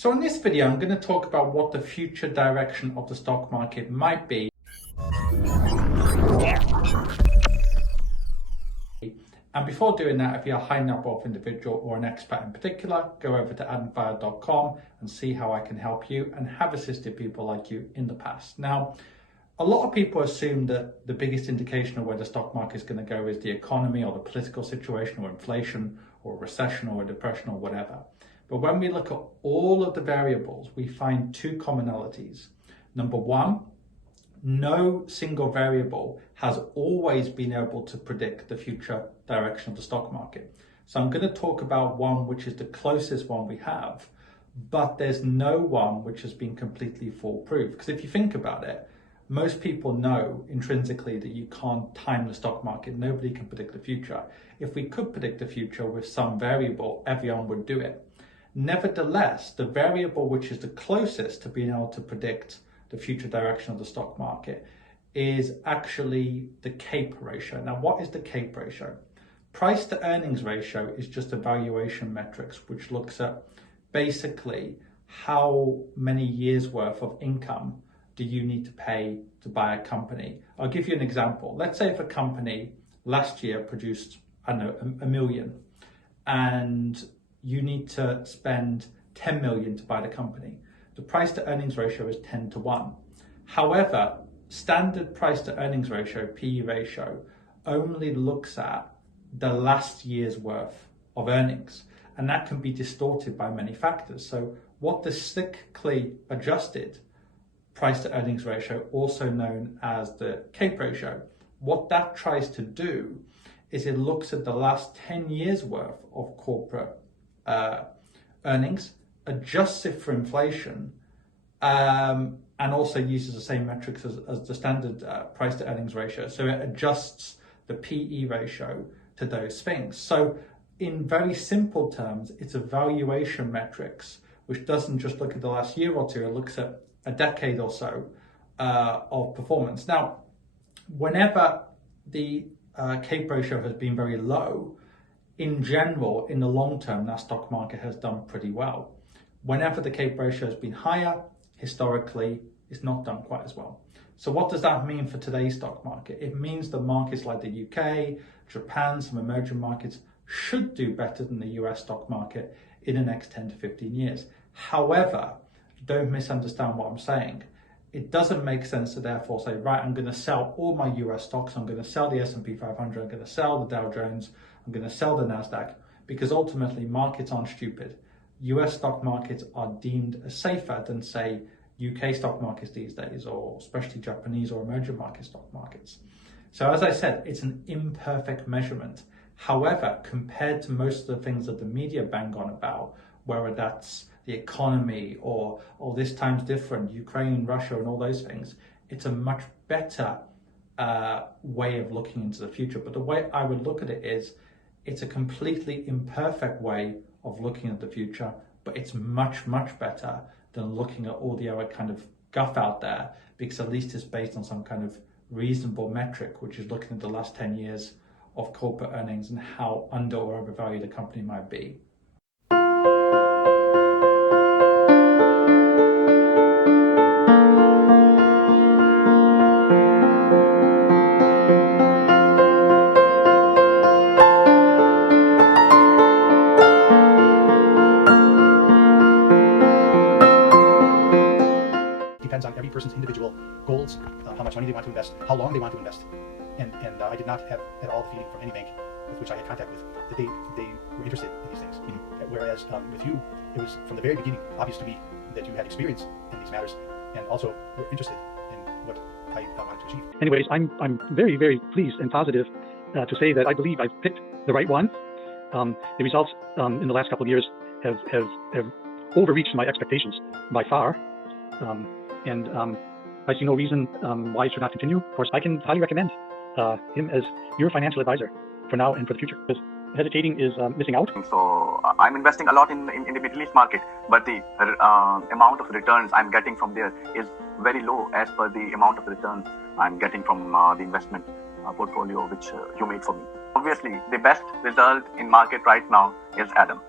So in this video, I'm going to talk about what the future direction of the stock market might be. And before doing that, if you're a high net worth individual or an expat in particular, go over to adamfire.com and see how I can help you and have assisted people like you in the past. Now, a lot of people assume that the biggest indication of where the stock market is going to go is the economy or the political situation or inflation or recession or a depression or whatever. But when we look at all of the variables, we find two commonalities. Number one, no single variable has always been able to predict the future direction of the stock market. So I'm going to talk about one which is the closest one we have, but there's no one which has been completely foolproof. Because if you think about it, most people know intrinsically that you can't time the stock market. Nobody can predict the future. If we could predict the future with some variable, everyone would do it. Nevertheless, the variable which is the closest to being able to predict the future direction of the stock market is actually the CAPE ratio. Now, what is the CAPE ratio? Price to earnings ratio is just a valuation metrics which looks at basically how many years worth of income do you need to pay to buy a company. I'll give you an example. Let's say if a company last year produced, I don't know, a million, and you need to spend 10 million to buy the company. The price to earnings ratio is 10 to 1. However, standard price to earnings ratio, PE ratio, only looks at the last year's worth of earnings. And that can be distorted by many factors. So what the cyclically adjusted price to earnings ratio, also known as the CAPE ratio, what that tries to do is it looks at the last 10 years worth of corporate earnings, adjusts it for inflation, and also uses the same metrics as the standard price to earnings ratio. So it adjusts the PE ratio to those things. So in very simple terms, it's a valuation metrics, which doesn't just look at the last year or two, it looks at a decade or so of performance. Now, whenever the CAPE ratio has been very low, in general, in the long term, that stock market has done pretty well. Whenever the CAPE ratio has been higher, historically, it's not done quite as well. So what does that mean for today's stock market? It means that markets like the UK, Japan, some emerging markets should do better than the US stock market in the next 10 to 15 years. However, don't misunderstand what I'm saying. It doesn't make sense to therefore say, right, I'm going to sell all my US stocks, I'm going to sell the S&P 500, I'm going to sell the Dow Jones, I'm going to sell the NASDAQ, because ultimately markets aren't stupid. US stock markets are deemed as safer than, say, UK stock markets these days, or especially Japanese or emerging market stock markets. So as I said, it's an imperfect measurement. However, compared to most of the things that the media bang on about, whether that's the economy or this time's different, Ukraine, Russia, and all those things, it's a much better way of looking into the future. But the way I would look at it is, it's a completely imperfect way of looking at the future, but it's much, much better than looking at all the other kind of guff out there, because at least it's based on some kind of reasonable metric, which is looking at the last 10 years of corporate earnings and how under or overvalued a company might be. Depends on every person's individual goals, how much money they want to invest, how long they want to invest. And I did not have at all the feeling from any bank with which I had contact with that they were interested in these things. Whereas with you, it was from the very beginning obvious to me that you had experience in these matters and also were interested in what I wanted to achieve. Anyways, I'm very, very pleased and positive to say that I believe I've picked the right one. The results in the last couple of years have overreached my expectations by far. And I see no reason why it should not continue. Of course, I can highly recommend him as your financial advisor for now and for the future, because hesitating is missing out. So I'm investing a lot in the Middle East market, but the amount of returns I'm getting from there is very low as per the amount of returns I'm getting from the investment portfolio which you made for me. Obviously, the best result in market right now is Adam.